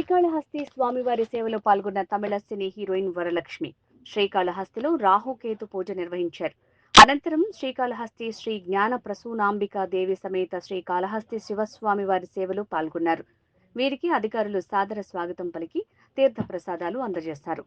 శ్రీకాళహస్తి స్వామివారి సేవలో పాల్గొన్న తమిళ సినీ హీరోయిన్ వరలక్ష్మి శ్రీకాళహస్తిలో రాహుకేతు పూజ నిర్వహించారు. అనంతరం శ్రీకాళహస్తి శ్రీ జ్ఞాన ప్రసూనాంబికా దేవి సమేత శ్రీకాళహస్తి శివస్వామి వారి సేవలో పాల్గొన్నారు. వీరికి అధికారులు సాదర స్వాగతం పలికి తీర్థ ప్రసాదాలు అందజేస్తారు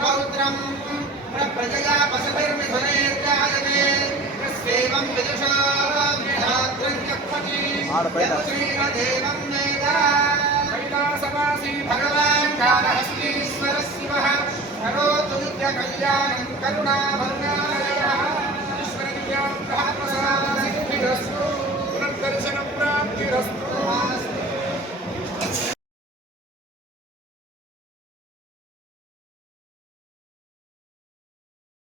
पौत्रम् प्रजया पशुभिर्मिथुनैर्जायते तस्यैवं विदुषात्रञ्जपति भगवान् कालहस्तीश्वरः करोतु नित्यकल्याणं करुणाभरणा।